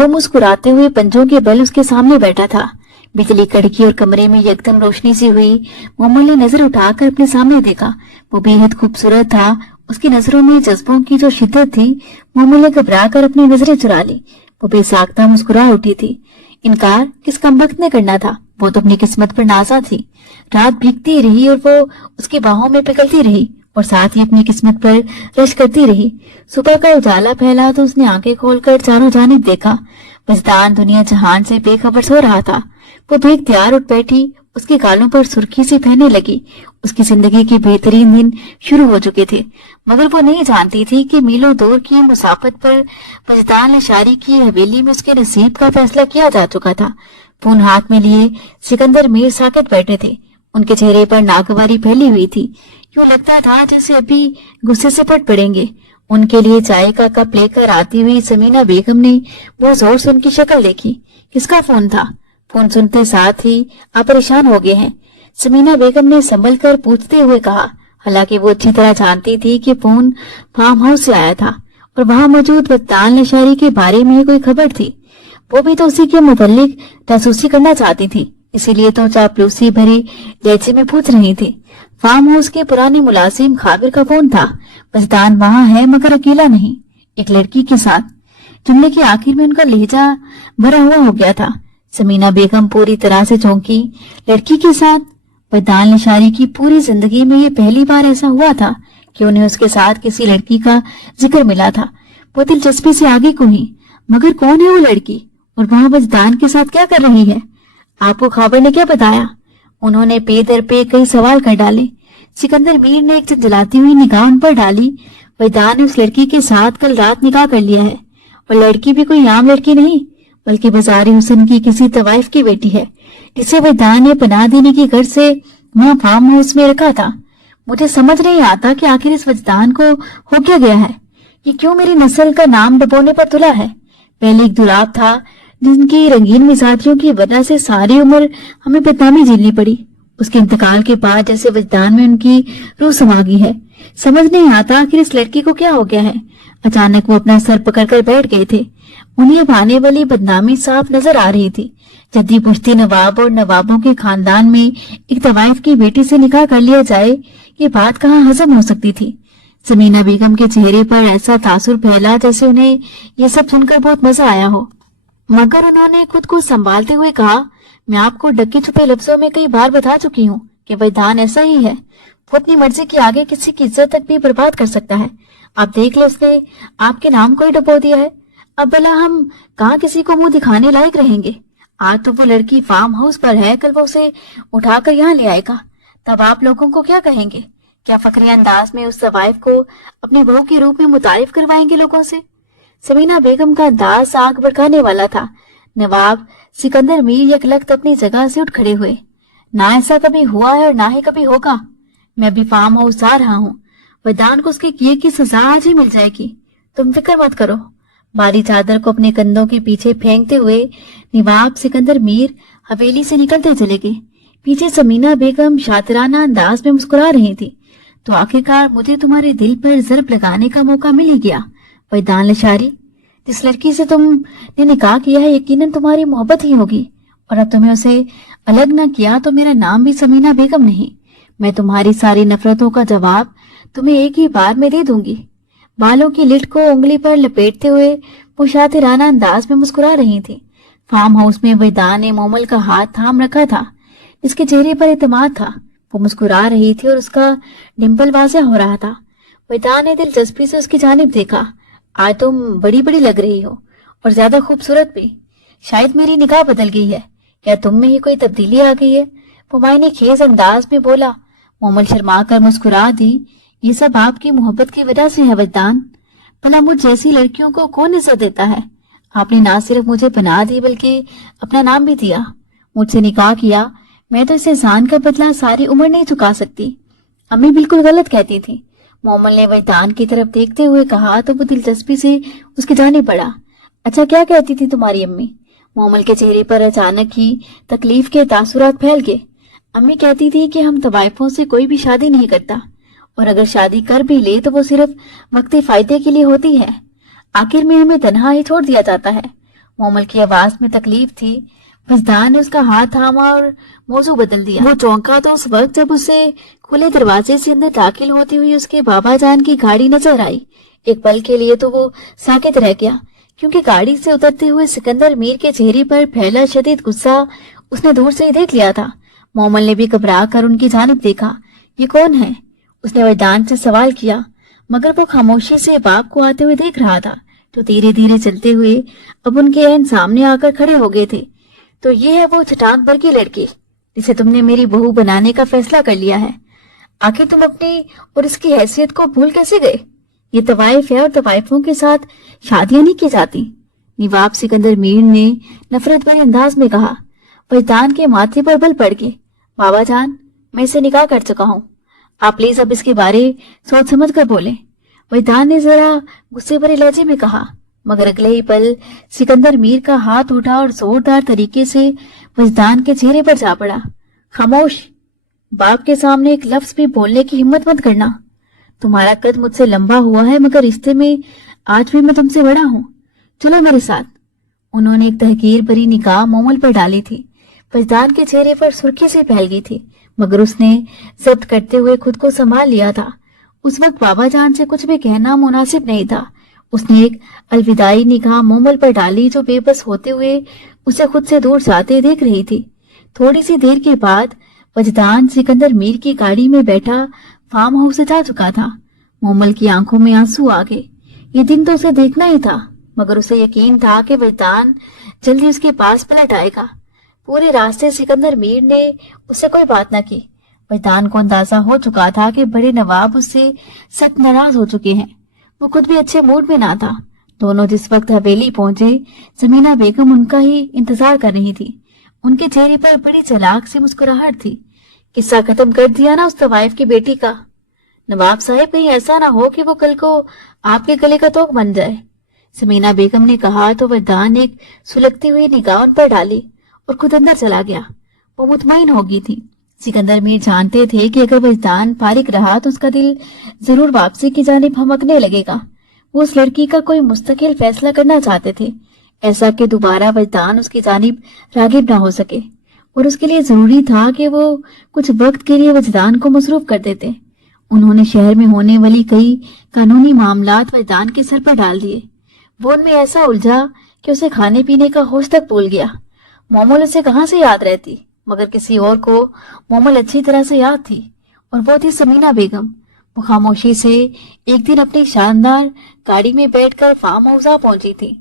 وہ मुस्कुराते हुए पंजों के बल उसके सामने बैठा था। बिजली कड़की और कमरे में यकदम रोशनी सी हुई। मोमल ने नजर उठाकर अपने सामने देखा। वो बेहद खूबसूरत था। उसकी नजरों में जज्बों की जो शिद्दत थी, मोमल ने घबरा कर अपनी नजरें चुरा ली। वो बेसाख्ता मुस्कुरा उठी थी। इनकार किस कमबख्त ने करना था, वो तो अपनी किस्मत पर नाज़ा थी। रात भीगती रही और वो उसकी बाहों में पिघलती रही और साथ ही अपनी किस्मत पर रश करती रही। सुबह का उजाला फैला तो उसने आंखें खोलकर चारों जानिब देखा। वजदान दुनिया जहान से बेखबर सो रहा था। वो बेख्तियार उठ बैठी, उसके गालों पर सुर्खी सी फैलने लगी। उसकी जिंदगी के बेहतरीन दिन शुरू हो चुके थे, मगर वो नहीं जानती थी कि मीलों दूर की मुसाफत पर वजदान अशारी की हवेली में उसके नसीब का फैसला किया जा चुका था। फोन हाथ में लिए सिकंदर मीर साकित बैठे थे। उनके चेहरे पर नागवारी फैली हुई थी। यूं लगता था जैसे अभी गुस्से से पट पड़ेंगे। उनके लिए चाय का कप लेकर आती हुई समीना बेगम ने बहुत जोर से उनकी शक्ल देखी। किसका फोन था? फोन सुनते साथ ही आप परेशान हो गए हैं, समीना बेगम ने संभल कर पूछते हुए कहा। हालांकि वो अच्छी तरह जानती थी कि फोन फार्म हाउस से आया था और वहां मौजूद वजदान अशारी के बारे में कोई खबर थी। वो भी तो उसी के मुतालिक जासूसी करना चाहती थी, इसीलिए तो चापलूसी भरी लहजे में पूछ रही थी। फार्म हाउस के पुराने मुलाजिम खाबिर का फोन था। वजदान वहां है मगर अकेला नहीं, एक लड़की के साथ। जुमले के आखिर में उनका लहजा भरा हुआ हो गया था। समीना बेगम पूरी तरह से चौंकी। लड़की के साथ? वजदान अशारी की पूरी जिंदगी में ये पहली बार ऐसा हुआ था कि उन्हें उसके साथ किसी लड़की का जिक्र मिला था। वो दिलचस्पी से आगे को ही, मगर कौन है वो लड़की और वहां वजदान के साथ क्या कर रही है? आपको खाबिर ने क्या बताया? उन्होंने पे दर पे कई सवाल कर डाले। सिकंदर मीर ने एक जलाती हुई निगाह उन पर डाली। वजदान ने उस लड़की के साथ कल रात निकाह कर लिया है और लड़की भी कोई आम लड़की नहीं बल्कि बाजारी हुस्न की किसी तवाइफ की बेटी है, जिसे वजदान ने पनाह देने की गर्ज से वहां फार्म हाउस में रखा था। मुझे समझ नहीं आता कि आखिर इस वजदान को हो क्या गया है। ये क्यों मेरी नस्ल का नाम डबोने पर तुला है? पहले एक दुराब था जिनकी रंगीन मिजाजियों की वजह से सारी उम्र हमें बदनामी झेलनी पड़ी। उसके इंतकाल के बाद जैसे वजदान में उनकी रूह समा गई है। समझ नहीं आता आखिर इस लड़की को क्या हो गया है। अचानक वो अपना सर पकड़कर बैठ गए थे। उन्हें अब आने वाली बदनामी साफ नजर आ रही थी। जद्दी पुश्ती नवाब और नवाबों के खानदान में एक तवाइफ की बेटी से निकाह कर लिया जाए, ये बात कहाँ हजम हो सकती थी। समीना बेगम के चेहरे पर ऐसा तासुर फैला जैसे उन्हें ये सब सुनकर बहुत मजा आया हो, मगर उन्होंने खुद को संभालते हुए कहा, मैं आपको ढके छुपे लफ्जों में कई बार बता चुकी हूँ कि वजदान ऐसा ही है। वो अपनी मर्जी के आगे किसी की इज्जत तक भी बर्बाद कर सकता है। आप देख ले, उसने आपके नाम को ही डुबो दिया है। अब भला हम कहाँ किसी को मुंह दिखाने लायक रहेंगे? आज तो वो लड़की फार्म हाउस पर है, कल वो उसे उठाकर यहाँ ले आएगा, तब आप लोगों को क्या कहेंगे? क्या फकरी अंदाज में उस तवाइफ को अपनी बहू के रूप में मुतारिफ करवाएंगे लोगों से? समीना बेगम का अंदाज आग भड़काने वाला था। नवाब सिकंदर मीर यकलख्त अपनी जगह से उठ खड़े हुए। ना ऐसा कभी हुआ है और ना ही कभी होगा। मैं अभी फार्म हाउस आ रहा हूँ। वजदान को उसके किए की सजा आज ही मिल जाएगी, तुम फिक्र मत करो। भारी चादर को अपने कंधों के पीछे फेंकते हुए नवाब सिकंदर मीर हवेली से निकलते चले गए। पीछे समीना बेगम शातिराना अंदाज में मुस्कुरा रही थी। तो आखिरकार मुझे तुम्हारे दिल पर ज़र्ब लगाने का मौका मिल ही गया। वजदान अशारी, जिस लड़की से तुमने निकाह किया है यकीनन तुम्हारी मोहब्बत ही होगी, और अब तुम्हें उसे अलग न किया तो मेरा नाम भी समीना बेगम नहीं। मैं तुम्हारी सारी नफरतों का जवाब तुम्हें एक ही बार में दे दूंगी। बालों की लिट को उंगली पर लपेटते हुए वो शातिराना अंदाज में मुस्कुरा रही थी। फार्म हाउस में वजदान ने मोमल का हाथ थाम रखा था, जिसके चेहरे पर इत्मीनान था। वो मुस्कुरा रही थी और उसका डिम्पल वाज़ेह हो रहा था। वजदान ने दिलचस्पी से उसकी जानिब देखा। आज तुम बड़ी बड़ी लग रही हो और ज्यादा खूबसूरत भी। शायद मेरी निगाह बदल गई है, क्या तुम में ही कोई तब्दीली आ गई है? वो मायने खेज अंदाज में बोला। मोमल शर्मा कर मुस्कुरा दी। ये सब आपकी मोहब्बत की वजह से है वजदान। भला मुझ जैसी लड़कियों को कौन इज्जत देता है? आपने ना सिर्फ मुझे बना दी बल्कि अपना नाम भी दिया। मुझसे निकाह किया, मैं तो इस एहसान का बदला सारी उम्र नहीं चुका सकती। अम्मी बिल्कुल गलत कहती थी। मोमल ने वजदान की तरफ देखते हुए कहा तो वो दिलचस्पी से उसकी जानिब बढ़ा। अच्छा, क्या कहती थी तुम्हारी अम्मी? मोमल के चेहरे पर अचानक ही तकलीफ के तासुरात फैल गए। अम्मी कहती थी कि हम तवाइफों से कोई भी शादी नहीं करता, और अगर शादी कर भी ले तो वो सिर्फ वक्ती फायदे के लिए होती है। आखिर में हमें तन्हा ही छोड़ दिया जाता है। मोमल की आवाज में तकलीफ थी। वजदान ने उसका हाथ थामा और मौजू बदल दिया। वो चौंका तो उस वक्त जब उसे खुले दरवाजे से अंदर दाखिल होती हुई उसके बाबा जान की गाड़ी नजर आई। एक पल के लिए तो वो साकित रह गया, क्योंकि गाड़ी से उतरते हुए सिकंदर मीर के चेहरे पर फैला शदीद गुस्सा उसने दूर से ही देख लिया था। मोमल ने भी घबरा कर उनकी जानिब देखा। ये कौन है? उसने वजदान से सवाल किया, मगर वो खामोशी से बाप को आते हुए देख रहा था, जो धीरे धीरे चलते हुए अब उनके एहन सामने आकर खड़े हो गए थे। तो ये है वो चटाक भर की लड़की जिसे तुमने मेरी बहू बनाने का फैसला कर लिया है। आखिर तुम अपनी और इसकी हैसियत को भूल कैसे गए? ये तवाइफ है और तवाइफों के साथ शादियां नहीं की जाती। नवाब सिकंदर मीर ने नफरत भरे अंदाज में कहा। वजदान के माथे पर बल पड़ गए। बाबा जान, मैं इसे निकाह कर चुका हूँ, आप प्लीज अब इसके बारे सोच समझ कर बोले। वजदान ने जरा गुस्से भरे लहजे में कहा, मगर अगले ही पल सिकंदर मीर का हाथ उठा और जोरदार तरीके से वजदान के चेहरे पर जा पड़ा। खामोश, बाप के सामने एक लफ्ज भी बोलने की हिम्मत मत करना। तुम्हारा कद मुझसे लंबा हुआ है, मगर रिश्ते में आज भी मैं तुमसे बड़ा हूँ। चलो मेरे साथ। उन्होंने एक तहकीर भरी निगाह मोमल पर डाली थी। वजदान के चेहरे पर सुर्खी सी फैल गई थी, मगर उसने जब्त करते हुए खुद को संभाल लिया था। उस वक्त बाबा जान से कुछ भी कहना मुनासिब नहीं था। उसने एक अलविदाई निगाह मोमल पर डाली, जो बेबस होते हुए उसे खुद से दूर जाते देख रही थी। थोड़ी सी देर के बाद वजदान सिकंदर मीर की गाड़ी में बैठा फार्म हाउस से जा चुका था। मोमल की आंखों में आंसू आ गए। ये दिन तो उसे देखना ही था, मगर उसे यकीन था कि वजदान जल्दी उसके पास पलट आएगा। पूरे रास्ते सिकंदर मीर ने उससे कोई बात न की। वजदान को अंदाजा हो चुका था कि बड़े नवाब उससे सख्त नाराज हो चुके हैं। वो खुद भी अच्छे मूड में ना था। दोनों जिस वक्त हवेली पहुंचे, जमीना बेगम उनका ही इंतजार कर रही थी। उनके चेहरे पर बड़ी चलाक सी मुस्कुराहट थी। किस्सा खत्म कर दिया ना उस तवाइफ की बेटी का? नवाब साहब, कहीं ऐसा ना हो कि वो कल को आपके गले का तोक बन जाए। जमीना बेगम ने कहा तो वजदान एक सुलगती हुई निगाह उन पर डाली और खुद अंदर चला गया। वो मुतमईन हो गई थी। सिकंदर मीर जानते थे कि अगर वजदान फारिग रहा तो उसका दिल जरूर वापसी की जानिब हमकने लगेगा। वो उस लड़की का कोई मुस्तकिल फैसला करना चाहते थे, ऐसा कि दोबारा वजदान उसकी जानिब रागिब ना हो सके। और उसके लिए जरूरी था कि वो कुछ वक्त के लिए वजदान को मसरूफ कर देते। उन्होंने शहर में होने वाली कई कानूनी मामलात वजदान के सर पर डाल दिए। वो उनमें ऐसा उलझा कि उसे खाने पीने का होश तक भूल गया। मोमल उसे कहाँ से याद रहती, मगर किसी और को मोमल अच्छी तरह से याद थी, और वो थी समीना बेगम। वो खामोशी से एक दिन अपनी शानदार गाड़ी में बैठकर फार्म हाउस आ पहुंची थी।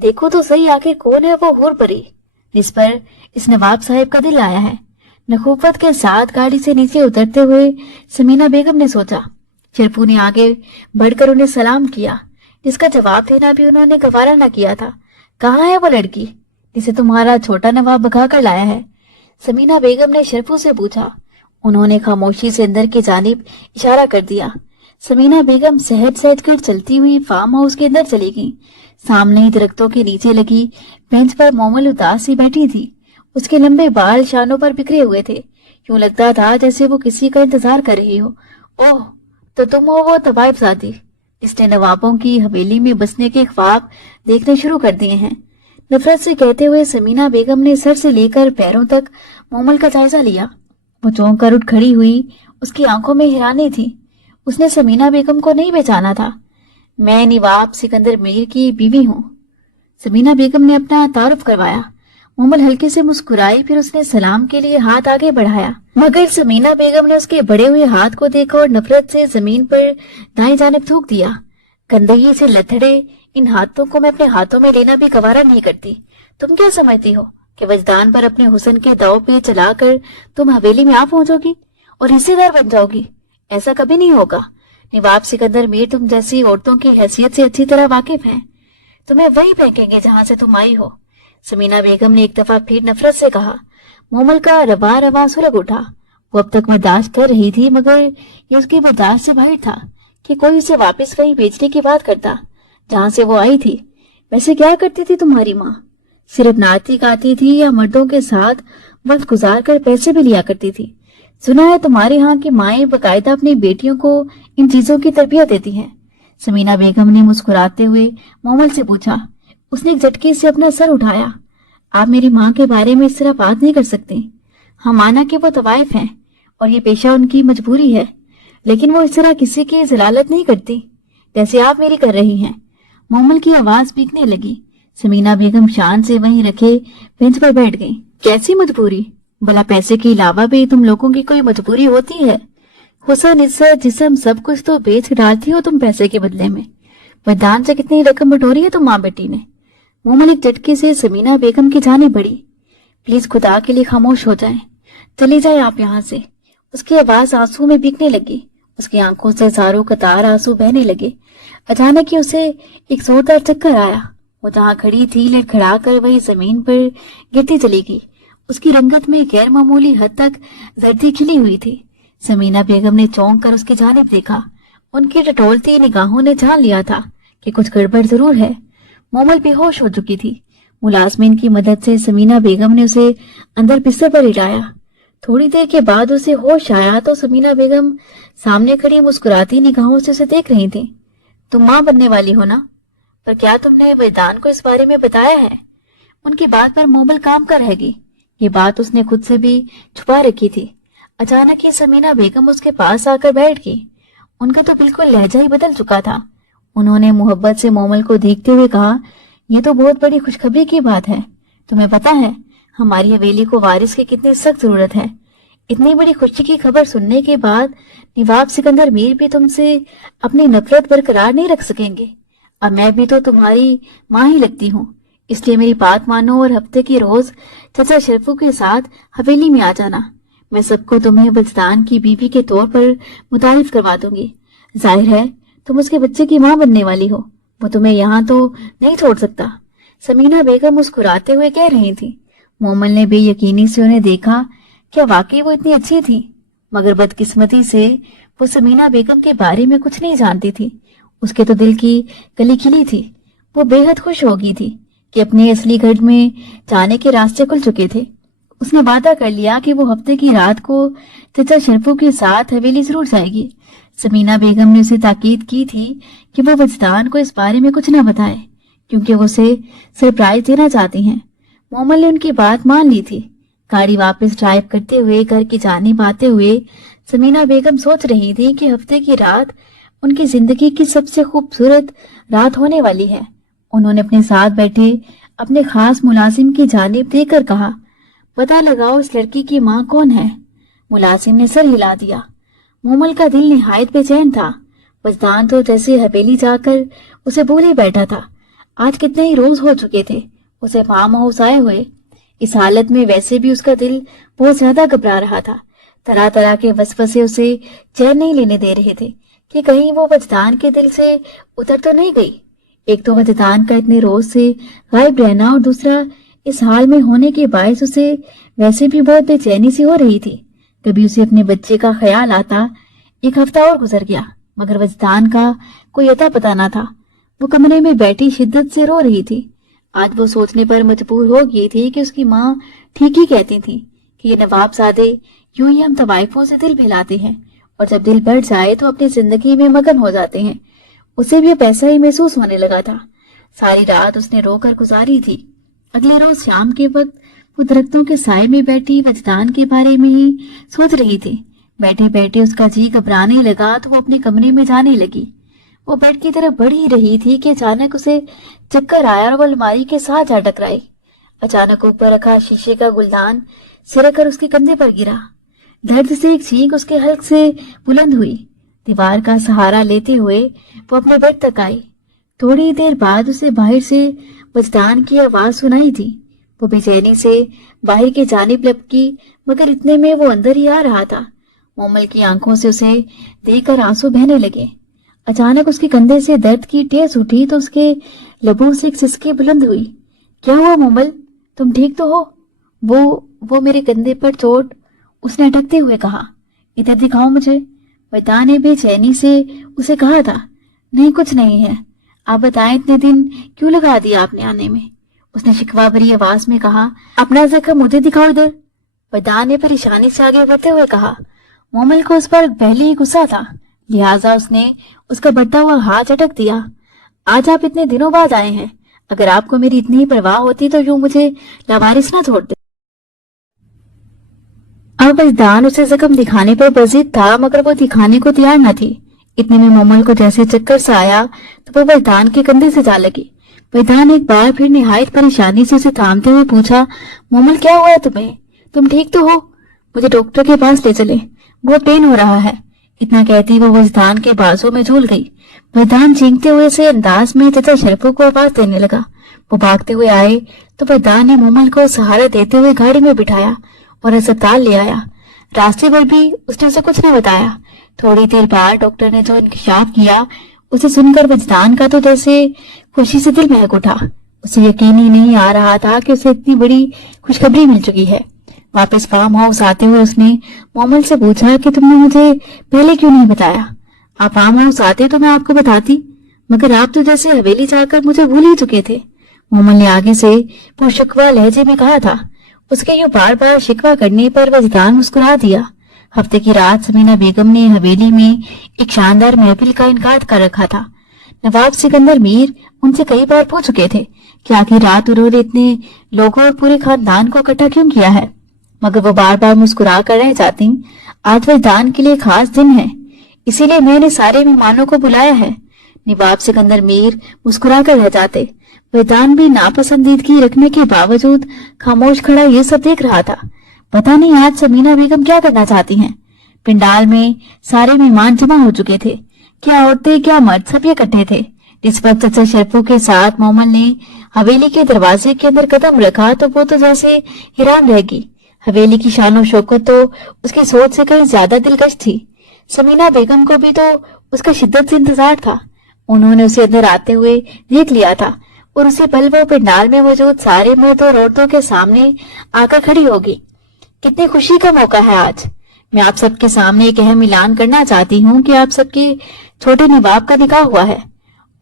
देखो तो सही, आखिर कौन है वो हूर परी जिस पर इस नवाब साहब का दिल आया है। नखुफत के साथ गाड़ी से नीचे उतरते हुए समीना बेगम ने सोचा। शरफू ने आगे बढ़कर उन्हें सलाम किया, जिसका जवाब देना भी उन्होंने गवारा न किया था। कहाँ है वो लड़की जिसे तुम्हारा छोटा नवाब भगा कर लाया है? समीना बेगम ने शरफू से पूछा। उन्होंने खामोशी से अंदर की जानिब इशारा कर दिया। समीना बेगम सहज सहज कर चलती हुई फार्म हाउस के अंदर चली गई। सामने ही दरख्तों के नीचे लगी बेंच पर मोमल उदास सी बैठी थी। उसके लंबे बाल शानों पर बिखरे हुए थे। यूं लगता था जैसे वो किसी का इंतजार कर रही हो। ओह, तो तुम हो वो तवाइफजादी जिसने नवाबों की हवेली में बसने के ख्वाब देखने शुरू कर दिए हैं। नफरत से कहते हुए समीना बेगम ने सर से लेकर पैरों तक मोमल का जायजा लिया। वो चौंक कर उठ खड़ी हुई। उसकी आंखों में हैरानी थी। उसने समीना बेगम को नहीं पहचाना था। मैं नवाब सिकंदर मीर की बीवी हूँ। समीना बेगम ने अपना तारुफ करवाया। मोमल हल्के से मुस्कुराई, फिर उसने सलाम के लिए हाथ आगे बढ़ाया, मगर समीना बेगम ने उसके बढ़े हुए हाथ को देखा और नफरत से जमीन पर दाएं जानिब थूक दिया। गंदगी से लथड़े इन हाथों को मैं अपने हाथों में लेना भी गवारा नहीं करती। तुम क्या समझती हो कि वजदान पर अपने हुस्न के दाव पे चलाकर तुम हवेली में आ पहुंचोगी और हिस्सेदार बन जाओगी? ऐसा कभी नहीं होगा। नवाब सिकंदर मीर तुम जैसी औरतों की हैसियत से अच्छी तरह वाकिफ हैं। तुम्हें वही फेंकेंगे जहां से तुम आई हो। समीना बेगम ने एक दफा फिर नफरत से कहा। मोमल का रवा रवा सुलग उठा। वो अब तक बर्दाश्त कर रही थी, मगर ये उसकी बर्दाश्त से बाहर था कि कोई उसे वापस वहीं भेजने की बात करता जहां से वो आई थी। वैसे क्या करती थी तुम्हारी माँ? सिर्फ नाती गाती थी या मर्दों के साथ वक्त गुजार कर पैसे भी लिया करती थी? सुना है तुम्हारे यहाँ की माएं बकायदा अपनी बेटियों को इन चीजों की तरबियत देती हैं। समीना बेगम ने मुस्कुराते हुए मोमल से पूछा। उसने एक झटके से अपना सर उठाया। आप मेरी माँ के बारे में इस तरह बात नहीं कर सकते। हम माना कि वो तवाइफ हैं और ये पेशा उनकी मजबूरी है, लेकिन वो इस तरह किसी की जलालत नहीं करती जैसे आप मेरी कर रही हैं। मोमल की आवाज भीगने लगी। समीना बेगम शान से वहीं रखे बेंच पर बैठ गई। कैसी मजबूरी? भला पैसे के अलावा भी तुम लोगों की कोई मजबूरी होती है? हुसन, इज्जत, जिस्म सब कुछ तो बेच डालती हो तुम पैसे के बदले में। वरदान से कितनी रकम बटोरी है तुम माँ बेटी ने? मोमल एक झटके से समीना बेगम की जाने बढ़ी। प्लीज खुदा के लिए खामोश हो जाएं। चली जाए आप यहाँ से। उसकी आवाज आंसू में भीगने लगी। उसकी आंखों से हजारों कतार आंसू बहने लगे। अचानक ही उसे एक जोरदार चक्कर आया। वो जहाँ खड़ी थी लड़खड़ा कर वही जमीन पर गिरती चली गई। उसकी रंगत में गैर मामूली हद तक जर्दी खिली हुई थी। समीना बेगम ने चौंक कर उसकी जानिब देखा। उनकी टटोलती निगाहों ने जान लिया था कि कुछ गड़बड़ जरूर है। मोमल बेहोश हो चुकी थी। मुलाजमीन की मदद से समीना बेगम ने उसे अंदर बिस्तर पर लिटाया। थोड़ी देर के बाद उसे होश आया तो समीना बेगम सामने खड़ी मुस्कुराती निगाहों से उसे देख रही थी। तुम माँ बनने वाली हो ना? पर क्या तुमने वैदान को इस बारे में बताया है? उनकी बात पर मोमल काम कर रह गई। ये बात उसने खुद से भी छुपा रखी थी। अचानक ही समीना बेगम उसके पास आकर बैठ गई। उनका तो बिल्कुल लहजा ही बदल चुका था। उन्होंने मोहब्बत से मोमल को देखते हुए कहा, यह तो बहुत बड़ी खुशखबरी की बात है। तुम्हें पता है हमारी हवेली को वारिस की कितनी सख्त जरूरत है। इतनी बड़ी खुशी की खबर सुनने के बाद नवाब सिकंदर मीर भी तुमसे अपनी नफरत बरकरार नहीं रख सकेंगे। और मैं भी तो तुम्हारी माँ ही लगती हूँ, इसलिए मेरी बात मानो और हफ्ते के रोज चाचा शरफू के साथ हवेली में आ जाना। मैं सबको तुम्हें वजदान की बीवी के तौर पर मुतारिफ करवा दूंगी। जाहिर है तुम उसके बच्चे की माँ बनने वाली हो। वो तुम्हें यहाँ तो नहीं छोड़ सकता। समीना बेगम मुस्कुराते हुए कह रही थी। मोमल ने बेयकीनी से उन्हें देखा। क्या वाकई वो इतनी अच्छी थी? मगर बदकिस्मती से वो समीना बेगम के बारे में कुछ नहीं जानती थी। उसके तो दिल की कली खिली थी। वो बेहद खुश हो गई थी कि अपने असली घर में जाने के रास्ते खुल चुके थे। उसने वादा कर लिया कि वो हफ्ते की रात को चाचा शरफू के साथ हवेली जरूर जाएगी। समीना बेगम ने उसे ताकीद की थी कि वो वजदान को इस बारे में कुछ न बताए, क्योंकि वो उसे सरप्राइज देना चाहती हैं। मोमल ने उनकी बात मान ली थी। गाड़ी वापस ड्राइव करते हुए घर की जानिब आते हुए समीना बेगम सोच रही थी कि हफ्ते की रात उनकी जिंदगी की सबसे खूबसूरत रात होने वाली है। उन्होंने अपने साथ बैठे अपने खास मुलाजिम की जानिब देखकर कहा, पता लगाओ इस लड़की की माँ कौन है। मुलाजिम ने सर हिला दिया। मोमल का दिल निहायत बेचैन था। वजदान तो जैसे हवेली जाकर उसे भूले बैठा था। आज कितने ही रोज हो चुके थे उसे फार्म हाउस आए हुए। इस हालत में वैसे भी उसका दिल बहुत ज्यादा घबरा रहा था। तरह तरह के वसवसे उसे चैन नहीं लेने दे रहे थे कि कहीं वो वजदान के दिल से उतर तो नहीं गई। एक तो वजदान का इतने रोज से गायब रहना और दूसरा इस हाल में होने के बायस उसे वैसे भी बहुत बेचैनी सी हो रही थी। कभी उसे अपने बच्चे का ख्याल आता। एक हफ्ता और गुजर गया मगर वजदान का कोई अता पता ना था। वो कमरे में बैठी शिद्दत से रो रही थी। आज वो सोचने पर मजबूर हो गई थी कि उसकी माँ ठीक ही कहती थी कि ये नवाबजादे यूं ही हम तवाइफों से दिल बहलाते हैं और जब दिल बढ़ जाए तो अपनी जिंदगी में मगन हो जाते हैं। उसे भी अब ऐसा ही महसूस होने लगा था। सारी रात उसने रोकर गुजारी थी। अगले रोज शाम के वक्त वो दरख्तों के साए में बैठी वजदान के बारे में ही सोच रही थी। बैठे बैठे उसका जी घबराने लगा तो वो अपने कमरे में जाने लगी। वो बेड की तरफ बढ़ ही रही थी कि अचानक उसे चक्कर आया और वो अलमारी के साथ जा टकराई। अचानक ऊपर रखा शीशे का गुलदान सिरक कर उसके कंधे पर गिरा। दर्द से एक चीख उसके हल्क से बुलंद हुई। दीवार का सहारा लेते हुए वो अपने बेड तक आई। थोड़ी देर बाद उसे बाहर से वजदान की आवाज सुनाई थी। वो बेचैनी से बाहर की जानिब लपकी मगर इतने में वो अंदर ही आ रहा था। मोमल की आंखों से उसे देखकर आंसू बहने लगे। अचानक उसके कंधे से दर्द की ठेस उठी तो उसके लबों से एक सिसकी बुलंद हुई। क्या हुआ मोमल, तुम ठीक तो हो? वो मेरे कंधे पर चोट, उसने अटकते हुए कहा। इधर दिखाओ मुझे। वजदान ने बेचैनी से उसे कहा था। नहीं कुछ नहीं है। आप बताएं इतने दिन क्यों लगा दिया आपने आने में? उसने शिकवा भरी आवाज में कहा। अपना जख्म मुझे दिखाओ इधर। वजदान ने परेशानी से आगे बढ़ते हुए कहा। मोमल को उस पर पहले ही गुस्सा था, लिहाजा उसने उसका बढ़ता हुआ हाथ झटक दिया। आज आप इतने दिनों बाद आए हैं, اگر آپ کو میری اتنی پرواہ ہوتی تو یوں مجھے لاوارث نہ چھوڑتے۔ اب وجدان اسے زخم دکھانے پر بضد تھا، مگر وہ دکھانے کو تیار نہ تھی۔ اتنے میں مومل کو جیسے چکر سا آیا تو وہ وجدان کے کندھے سے جا لگی۔ وجدان ایک بار پھر نہایت پریشانی سے اسے تھامتے ہوئے پوچھا، مومل کیا ہوا ہے تمہیں؟ تم ٹھیک تو ہو؟ مجھے ڈاکٹر کے پاس لے چلے، بہت پین ہو رہا ہے۔ اتنا کہتی وہ وجدان کے بازوں میں جھول گئی۔ وجدان چینکتے ہوئے سے انداز میں چچا شرفو کو آواز دینے لگا۔ وہ بھاگتے ہوئے آئے تو وجدان نے مومل کو سہارا دیتے ہوئے گاڑی میں بٹھایا اور اسپتال لے آیا۔ راستے پر بھی اس نے اسے کچھ نہ بتایا۔ تھوڑی دیر بعد ڈاکٹر نے جو انکشاف کیا اسے سن کر وجدان کا تو جیسے خوشی سے دل مہک اٹھا۔ اسے یقین ہی نہیں آ رہا تھا کہ اسے اتنی بڑی خوشخبری مل چکی ہے۔ واپس فارم ہاؤس آتے ہوئے اس نے مومل سے پوچھا کہ تم نے مجھے پہلے کیوں نہیں بتایا؟ آپ فارم ہاؤس آتے تو میں آپ کو بتاتی، مگر آپ تو جیسے حویلی جا کر مجھے بھول ہی چکے تھے۔ مومل نے آگے سے پرشکوہ لہجے میں کہا تھا۔ اس کے یوں بار بار شکوہ کرنے پر وجدان مسکرا دیا۔ ہفتے کی رات سمینا بیگم نے حویلی میں ایک شاندار محفل کا انعقاد کر رکھا تھا۔ نواب سکندر میر ان سے کئی بار پوچھ چکے تھے کہ آخر رات انہوں نے اتنے لوگوں اور پورے خاندان کو اکٹھا کیوں کیا ہے، مگر وہ بار بار مسکرا کر رہ جاتی۔ آج وجدان کے لیے خاص دن ہے، اسی لیے میں نے سارے مہمانوں کو بلایا ہے۔ نواب سکندر میر مسکرا کر رہ جاتے۔ وجدان بھی ناپسندیدگی رکھنے کے باوجود خاموش کھڑا یہ سب دیکھ رہا تھا۔ پتہ نہیں آج سمینا بیگم کیا کرنا چاہتی ہیں۔ پنڈال میں سارے مہمان جمع ہو چکے تھے، کیا عورتیں کیا مرد سب اکٹھے تھے۔ اس وقت چچا شرفو کے ساتھ مومل نے حویلی کے دروازے کے اندر قدم رکھا تو وہ تو جیسے حیران رہ گئی۔ حویلی کی شان و شوکت تو اس کی سوچ سے کہیں زیادہ دلکش تھی۔ سمینا بیگم کو بھی تو اس کا شدت سے انتظار تھا۔ انہوں نے اسے اندر آتے ہوئے دیکھ لیا تھا اور اسے پل وہ پنڈال میں موجود سارے مرد اور عورتوں کے سامنے آ کر کھڑی ہوگی۔ کتنی خوشی کا موقع ہے آج۔ میں آپ سب کے سامنے ایک اہم اعلان کرنا چاہتی ہوں کہ آپ سب کے چھوٹے نواب کا نکاح ہوا ہے،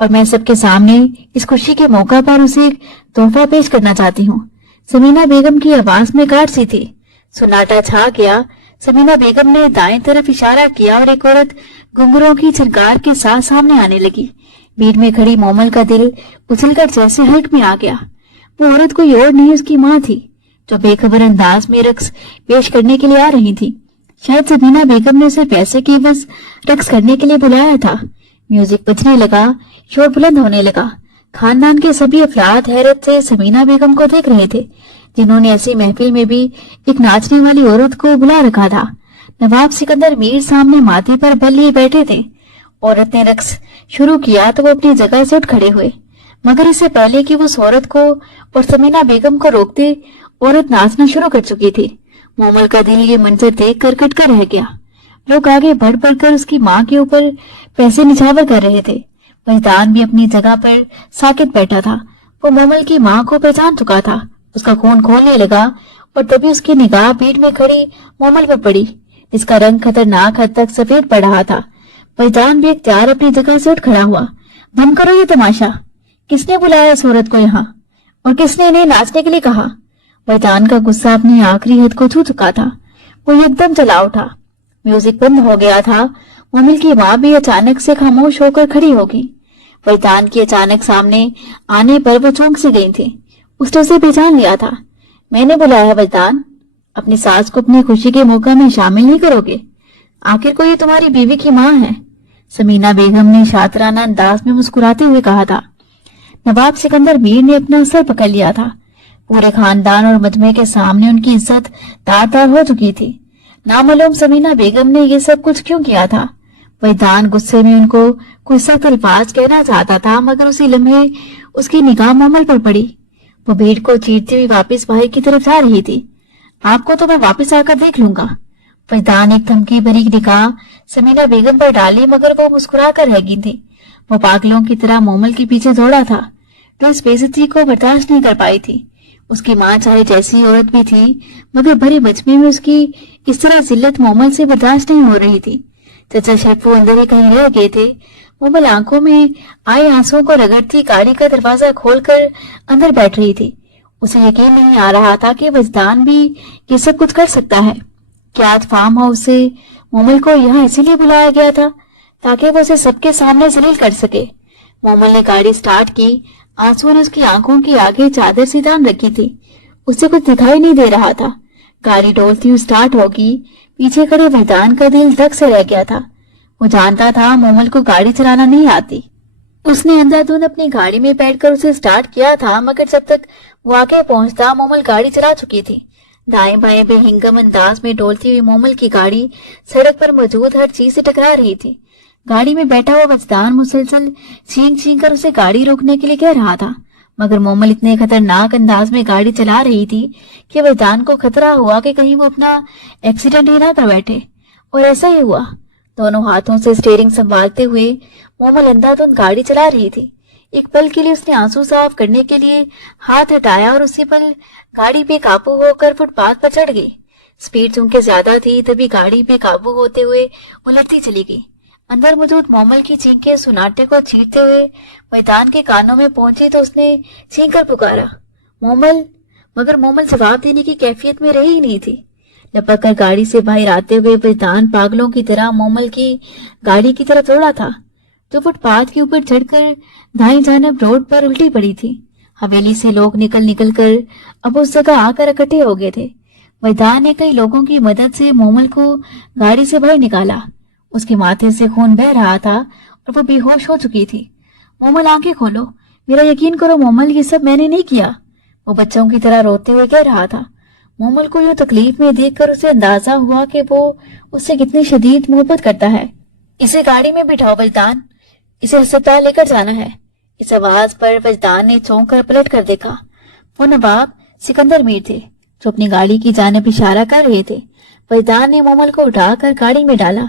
اور میں سب کے سامنے اس خوشی کے موقع پر اسے ایک تحفہ پیش کرنا چاہتی ہوں۔ سمینا بیگم کی آواز میں کاٹ سی تھی۔ سناٹا چھا گیا۔ سمینا بیگم نے دائیں طرف اشارہ کیا اور ایک عورت گھنگروں کی چھنکار کے ساتھ سامنے آنے لگی۔ بھیڑ میں کھڑی مومل کا دل اچھل کر جیسے حلق میں آ گیا۔ وہ عورت کوئی اور نہیں، اس کی ماں تھی، جو بے خبر انداز میں رقص پیش کرنے کے لیے آ رہی تھی۔ شاید سمینا بیگم نے اسے پیسے کی عوض رقص کرنے کے لیے بلایا تھا۔ میوزک بجنے لگا، شور بلند ہونے لگا۔ خاندان کے سبھی افراد حیرت سے سمینا بیگم کو دیکھ رہے تھے، جنہوں نے ایسی محفل میں بھی ایک ناچنے والی عورت کو بلا رکھا تھا۔ نواب سکندر میر سامنے ماتھے پر بل لیے بیٹھے تھے۔ عورت نے رقص شروع کیا تو وہ اپنی جگہ سے اٹھ کھڑے ہوئے، مگر اس سے پہلے کہ وہ اس عورت کو اور سمینا بیگم کو روکتے، عورت ناچنا شروع کر چکی تھی۔ مومل کا دل یہ منظر دیکھ کر کٹ کر رہ گیا۔ لوگ آگے بڑھ بڑھ کر اس کی ماں کے اوپر پیسے نچھاور کر رہے تھے۔ وجدان بھی اپنی جگہ پر ساکت بیٹھا تھا۔ وہ مومل کی ماں کو پہچان چکا تھا۔ اس کا خون کھولنے لگا اور تبھی اس کی نگاہ بھیڑ میں کھڑی مومل پر پڑی، جس کا رنگ خطرناک حد تک سفید پڑ رہا تھا۔ وجدان بھی اختیار اپنی جگہ سے اٹھ کھڑا ہوا۔ بند کرو یہ تماشا، کس نے بلایا اس عورت کو یہاں، اور کس نے انہیں ناچنے کے لیے کہا؟ وجدان کا غصہ اپنی آخری حد کو چھو چکا تھا۔ وہ یکدم چلا اٹھا۔ میوزک بند ہو گیا تھا۔ مومل کی ماں بھی اچانک سے خاموش ہو کر کھڑی ہو گئی۔ وجدان کی اچانک سامنے آنے پر وہ چونک سی گئی تھی۔ اس نے اسے پہچان لیا تھا۔ میں نے بلایا وجدان، اپنی ساس کو اپنی خوشی کے موقع میں شامل نہیں کرو گے؟ آخر کو یہ تمہاری بیوی کی ماں ہے، سمینا بیگم نے شاطرانہ انداز میں مسکراتے ہوئے کہا تھا۔ نواب سکندر میر نے اپنا سر پکڑ لیا تھا۔ پورے خاندان اور مجمع کے سامنے ان کی عزت تار تار ہو چکی تھی۔ نامعلوم سمینا بیگم نے یہ سب کچھ کیوں کیا تھا؟ وجدان غصے میں ان کو کوئی سخت الفاظ کہنا چاہتا تھا، مگر اسی لمحے اس کی نگاہ مومل پر پڑی۔ وہ بھیڑ کو چیرتی ہوئی واپس بھائی کی طرف جا رہی تھی۔ آپ کو تو میں واپس آ کر دیکھ لوں گا۔ وجدان ایک دھمکی بھری نگاہ سمینا بیگم پر ڈالی، مگر وہ مسکرا کر رہ گئی تھی۔ وہ پاگلوں کی طرح مومل کے پیچھے دوڑا تھا، تو اس بے عزتی کو برداشت نہیں کر پائی تھی۔ اس کی ماں چاہے جیسی عورت بھی تھی، مگر بھری مجمع میں اس کی اس طرح ذلت مومل سے برداشت نہیں ہو رہی تھی۔ چچا شرفو اندر ہی کہیں رہ گئے تھے۔ مومل آنکھوں میں آئے آنسوں کو رگڑتی گاڑی کا دروازہ کھول کر اندر بیٹھ رہی تھی۔ اسے یقین نہیں آ رہا تھا کہ وجدان بھی یہ سب کچھ کر سکتا ہے۔ کیا آج فارم ہاؤس سے مومل کو یہاں اسی لیے بلایا گیا تھا تاکہ وہ اسے سب کے سامنے ذلیل کر سکے؟ مومل نے گاڑی سٹارٹ کی۔ आंसुओं ने उसकी आंखों के आगे चादर सी तान रखी थी। उससे कुछ दिखाई नहीं दे रहा था। गाड़ी डोलती हुई स्टार्ट होगी। पीछे खड़े वरदान का दिल धक से रह गया था। वो जानता था मोमल को गाड़ी चलाना नहीं आती। उसने अंधाधुंध अपनी गाड़ी में बैठकर उसे स्टार्ट किया था, मगर जब तक वो आगे पहुंचता मोमल गाड़ी चला चुकी थी। दाएं बाएं बेहंगम अंदाज में डोलती हुई मोमल की गाड़ी सड़क पर मौजूद हर चीज से टकरा रही थी। गाड़ी में बैठा हुआ वजदान मुसलसल चीख चीख कर उसे गाड़ी रोकने के लिए कह रहा था, मगर मोमल इतने खतरनाक अंदाज में गाड़ी चला रही थी कि वजदान को खतरा हुआ कि कहीं वो अपना एक्सीडेंट ही ना कर बैठे। और ऐसा ही हुआ। दोनों हाथों से स्टीयरिंग संभालते हुए मोमल अंधाधुंध गाड़ी चला रही थी। एक पल के लिए उसने आंसू साफ करने के लिए हाथ हटाया और उसी पल गाड़ी बेकाबू होकर फुटपाथ पर चढ़ गई। स्पीड चूंकि ज्यादा थी, तभी गाड़ी बेकाबू होते हुए उलटती चली गई। अंदर मौजूद मोमल की चीखें सुनाटे को चीरते हुए मैदान के कानों में पहुंची तो उसने चीख कर पुकारा, मोमल। मगर मोमल जवाब देने की कैफियत में रही ही नहीं थी। लपक कर गाड़ी से बाहर आते हुए मैदान पागलों की तरह मोमल की गाड़ी की तरफ दौड़ा था, जो फुटपाथ के ऊपर चढ़कर दाईं जानब रोड पर उल्टी पड़ी थी। हवेली से लोग निकल निकल कर अब उस जगह आकर इकट्ठे हो गए थे। मैदान ने कई लोगों की मदद से मोमल को गाड़ी से बाहर निकाला। उसके माथे से खून बह रहा था और वो बेहोश हो चुकी थी। मोमल, आंखें खोलो, मेरा यकीन करो मोमल, ये सब मैंने नहीं किया। वो बच्चों की तरह रोते हुए कह रहा था। मोमल को यूं तकलीफ में देखकर उसे अंदाजा हुआ कि वो उससे कितनी शदीद मोहब्बत करता है। इसे गाड़ी में बिठाओ वजदान, इसे अस्पताल लेकर जाना है। इस आवाज पर वजदान ने चौंक कर पलट कर देखा। वो नवाब सिकंदर मीर थे, जो अपनी गाड़ी की जानिब इशारा कर रहे थे। वजदान ने मोमल को उठाकर गाड़ी में डाला।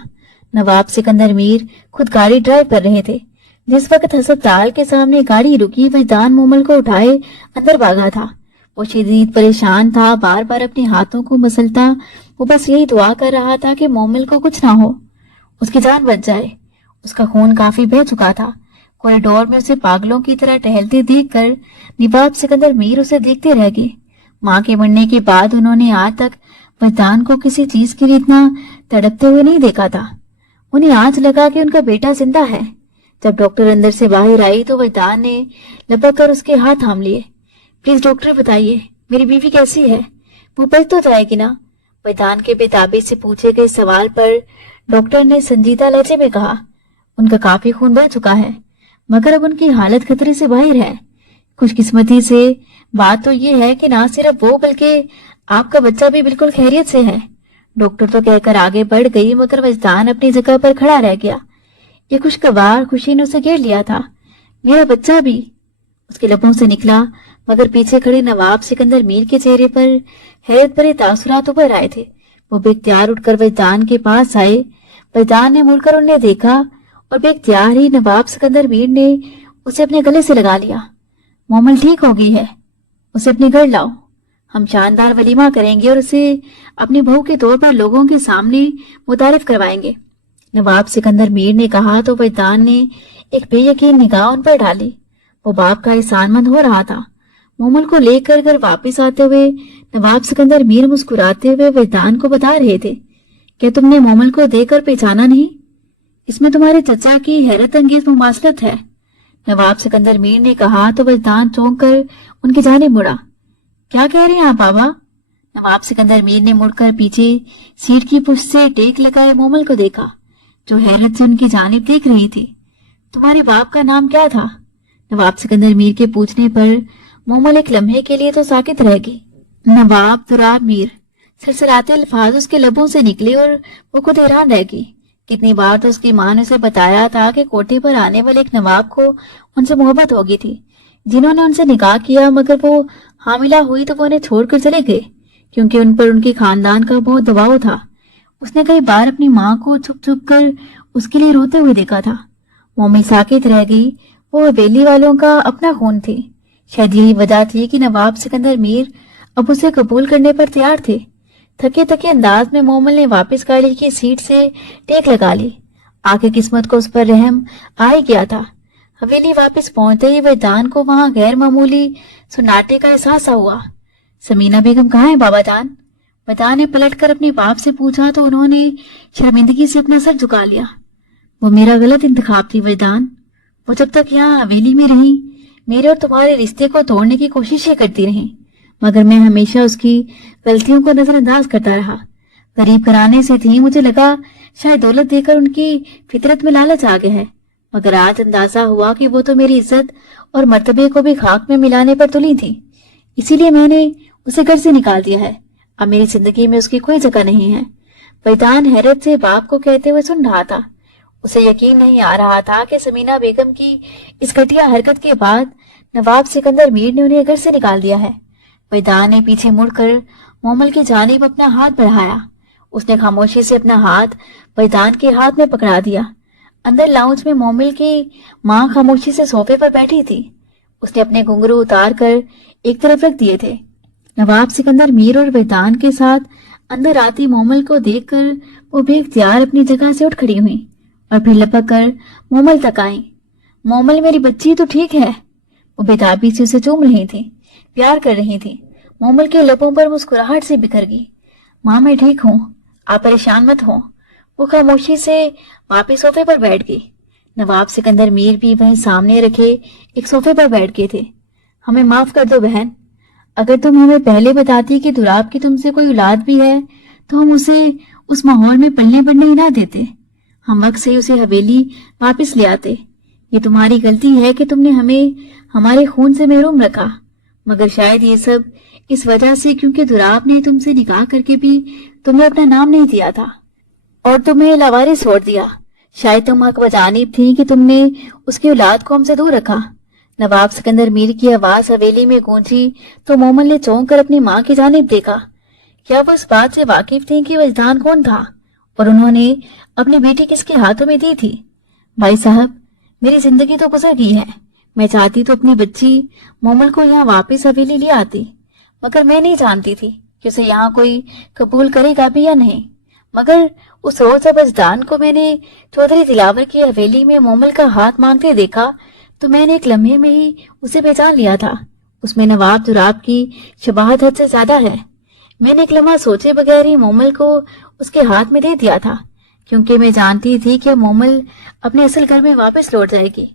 नवाब सिकंदर मीर खुद गाड़ी ड्राइव कर रहे थे। जिस वक्त अस्पताल के सामने गाड़ी रुकी, वजदान मोमल को उठाए अंदर भागा था। वो शदीद परेशान था, बार बार अपने हाथों को मसलता। वो बस यही दुआ कर रहा था कि मोमल को कुछ ना हो, उसकी जान बच जाए। उसका खून काफी बह चुका था। कॉरिडोर में उसे पागलों की तरह टहलते देखकर नवाब सिकंदर मीर उसे देखते रह गए। मां के मरने के बाद उन्होंने आज तक वजदान को किसी चीज के लिए इतना तड़पते हुए नहीं देखा था। उन्हें आज लगा कि उनका बेटा जिंदा है। जब डॉक्टर अंदर से बाहर आई तो वजदान ने लपक कर उसके हाथ थाम लिए। प्लीज डॉक्टर, बताइए मेरी बीवी कैसी है, वो बच तो जाएगी ना? वजदान के बेताबी से पूछे गए सवाल पर डॉक्टर ने संजीदा लहजे में कहा, उनका काफी खून बह चुका है, मगर अब उनकी हालत खतरे से बाहर है। खुशकिस्मती से बात तो ये है कि ना सिर्फ वो बल्कि आपका बच्चा भी बिल्कुल खैरियत से है। डॉक्टर तो कहकर आगे बढ़ गई, मगर वजदान अपनी जगह पर खड़ा रह गया। ये खुशगवार खुशी ने उसे घेर लिया था। मेरा बच्चा भी, उसके लबों से निकला, मगर पीछे खड़े नवाब सिकंदर मीर के चेहरे पर हैरत भरे तासुरात उभर आए थे। वो बेख्तियार उठकर वजदान के पास आए। वजदान ने मुड़कर उन्हें देखा और बेख्तियार ही नवाब सिकंदर मीर ने उसे अपने गले से लगा लिया। मोमल ठीक हो गई है, उसे अपने घर लाओ, हम शानदार वलीमा करेंगे और उसे अपनी बहू के तौर पर लोगों के सामने मुतारिफ करवाएंगे। नवाब सिकंदर मीर ने कहा तो वजदान ने एक बेयकीन निगाह उन पर डाली। वो बाप का एहसानमंद हो रहा था। मोमल को लेकर घर वापस आते हुए नवाब सिकंदर मीर मुस्कुराते हुए वजदान को बता रहे थे, क्या तुमने मोमल को देखकर पहचाना नहीं? इसमें तुम्हारे चचा की हैरत अंगेज मुमासलत है। नवाब सिकंदर मीर ने कहा तो वजदान चौंक कर उनकी जानिब मुड़ा। क्या कह रहे हैं आप बाबा? नवाब सिकंदर मीर ने मुड़कर पीछे सीट की पुष्ट से टेक लगाए मोमल को देखा, जो हैरत से उनकी जानिब देख रही थी। तुम्हारे बाप का नाम क्या था? नवाब सिकंदर मीर के पूछने पर मोमल एक लम्हे के लिए तो साकित रह गई। नवाब तुराब मीर, सरसराते अल्फाज उसके लबों से निकले और वो खुद हैरान रह गई। कितनी बार तो उसकी मां ने उसे बताया था कि कोठे पर आने वाले एक नवाब को उनसे मोहब्बत होगी थी, जिन्होंने उनसे निकाह किया, मगर वो हामिला हुई तो वो उन्हें छोड़कर चले गए, क्योंकि उन पर उनके खानदान का बहुत दबाव था। उसने कई बार अपनी माँ को छुप छुप कर उसके लिए रोते हुए देखा था। मोमिल साकित रह गई। वो हवेली वालों का अपना खून थी। शायद यही वजह थी कि नवाब सिकंदर मीर अब उसे कबूल करने पर तैयार थे। थके थके अंदाज में मोमल ने वापस गाड़ी की सीट से टेक लगा ली। आगे किस्मत को उस पर रहम आ ही गया था। हवेली वापस पहुंचते ही वजदान को वहां गैर मामूली सुनाटे का एहसास हुआ। समीना बेगम कहाँ है बाबा जान? वजदान ने पलटकर अपने बाप से पूछा तो उन्होंने शर्मिंदगी से अपना सर झुका लिया। वो मेरा गलत इंतखाब थी वजदान। वो जब तक यहाँ हवेली में रही मेरे और तुम्हारे रिश्ते को तोड़ने की कोशिशें करती रही, मगर मैं हमेशा उसकी गलतियों को नजरअंदाज करता रहा। करीब कराने से थी, मुझे लगा शायद दौलत देकर उनकी फितरत में लालच आ गया है, मगर आज अंदाजा हुआ कि वो तो मेरी इज्जत और मर्तबे को भी खाक में मिलाने पर तुली थी। इसीलिए मैंने उसे घर से निकाल दिया है। अब मेरी जिंदगी में उसकी कोई जगह नहीं है। फैजान हैरत से बाप को कहते हुए सुन रहा था। उसे यकीन नहीं आ रहा था कि समीना बेगम की इस घटिया हरकत के बाद नवाब सिकंदर मीर ने उन्हें घर से निकाल दिया है। फैजान ने पीछे मुड़कर मोमल की जानिब अपना हाथ बढ़ाया। उसने खामोशी से अपना हाथ फैजान के हाथ में पकड़ा दिया। अंदर लाउंज में मोमिल की माँ खामोशी से सोफे पर बैठी थी। उसने अपने घुंघरू उतार कर एक तरफ रख दिए थे। नवाब सिकंदर मीर और फैजान के साथ अंदर आती मोमल को देखकर वो बेख्तियार अपनी जगह से उठ खड़ी हुई और फिर लपक कर मोमल तक आई। मोमल, मेरी बच्ची तो ठीक है? वो बेताबी से उसे चूम रही थी, प्यार कर रही थी। मोमल के लबों पर मुस्कुराहट से बिखर गई। माँ, मैं ठीक हूँ, आप परेशान मत हो। वो खामोशी से वापस सोफे पर बैठ गई। नवाब सिकंदर मीर भी वहीं सामने रखे एक सोफे पर बैठ गए थे। हमें माफ कर दो बहन, अगर तुम हमें पहले बताती कि दुराब की तुमसे कोई औलाद भी है तो हम उसे उस माहौल में पलने बढ़ने ही ना देते। हम वक्त से उसे हवेली वापस ले आते। ये तुम्हारी गलती है कि तुमने हमें हमारे खून से महरूम रखा, मगर शायद ये सब इस वजह से क्योंकि दुराब ने तुमसे निकाह करके भी तुम्हें अपना नाम नहीं दिया था और तुम्हें लावारिस छोड़ दिया। शायद तुम हक बजानिब थी कि तुमने उसकी औलाद को हमसे दूर रखा। नवाब सिकंदर मीर की आवाज हवेली में गूंजी तो मोमल ने चौंक कर अपनी माँ की जानिब देखा। क्या वो इस बात से वाकिफ थी कि वजदान कौन था और उन्होंने अपनी बेटी किसके हाथों में दी थी? भाई साहब, मेरी जिंदगी तो गुजर गई है। मैं चाहती तो अपनी बच्ची मोमल को यहाँ वापस हवेली ले आती, मगर मैं नहीं जानती थी कि उसे यहाँ कोई कबूल करेगा भी या नहीं। मगर उस रोज जब वजदान को मैंने चौधरी दिलावर की हवेली में मोमल का हाथ मांगते देखा तो मैंने एक लम्हे में ही उसे पहचान लिया था। उसमें नवाब दुराब की शबाहत हद से ज्यादा है। मैंने एक लम्हा सोचे बगैर ही मोमल को उसके हाथ में दे दिया था, क्योंकि मैं जानती थी कि मोमल अपने असल घर में वापस लौट जाएगी।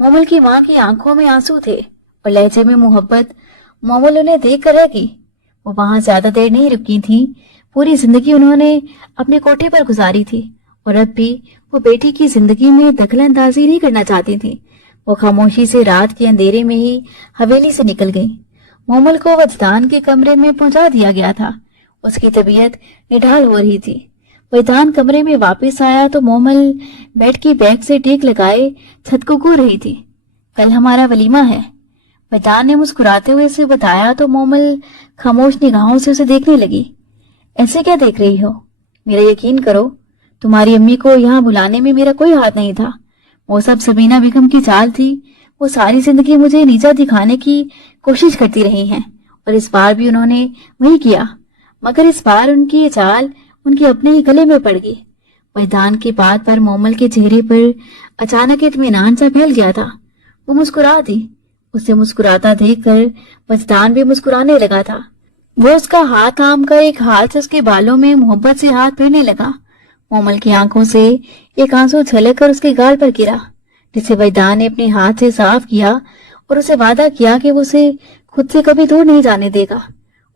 मोमल की माँ की आंखों में आंसू थे और लहजे में मोहब्बत। मोमल उन्हें देख कर रह गई। वो वहां ज्यादा देर नहीं रुकी थी। पूरी जिंदगी उन्होंने अपने कोठे पर गुजारी थी और अब भी वो बेटी की जिंदगी में दखल अंदाजी नहीं करना चाहती थी। वो खामोशी से रात के अंधेरे में ही हवेली से निकल गई। मोमल को वजदान के कमरे में पहुंचा दिया गया था। उसकी तबीयत निढाल हो रही थी। वजदान कमरे में वापस आया तो मोमल बेड की बैग से टेक लगाए छत को घूर रही थी। कल हमारा वलीमा है, वजदान ने मुस्कुराते हुए उसे बताया तो मोमल खामोश निगाहों से उसे देखने लगी। ऐसे क्या देख रही हो? मेरा यकीन करो, तुम्हारी अम्मी को यहाँ बुलाने में मेरा कोई हाथ नहीं था। वो सब समीना बेगम की चाल थी। वो सारी जिंदगी मुझे नीचा दिखाने की कोशिश करती रही हैं और इस बार भी उन्होंने वही किया, मगर इस बार उनकी ये चाल उनके अपने ही गले में पड़ गई। वजदान की बात पर मोमल के चेहरे पर अचानक इत्मीनान सा फैल गया था। वो मुस्कुरा दी। उसे मुस्कुराता देखकर वजदान भी मुस्कुराने लगा था। वो उसका हाथ थाम कर एक हाथ से उसके बालों में मोहब्बत से हाथ फेरने लगा। मोमल की आंखों से एक आंसू छलक कर उसके गाल पर गिरा, जिसे वजदान ने अपने हाथ से साफ किया और उसे वादा किया कि वो उसे खुद से कभी दूर नहीं जाने देगा।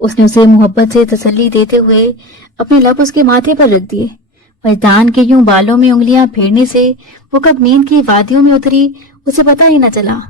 उसने उसे मोहब्बत से तसल्ली देते हुए अपने लब उसके माथे पर रख दिए। वजदान के यूं बालों में उंगलियां फेरने से वो कब नींद की वादियों में उतरी उसे पता ही न चला।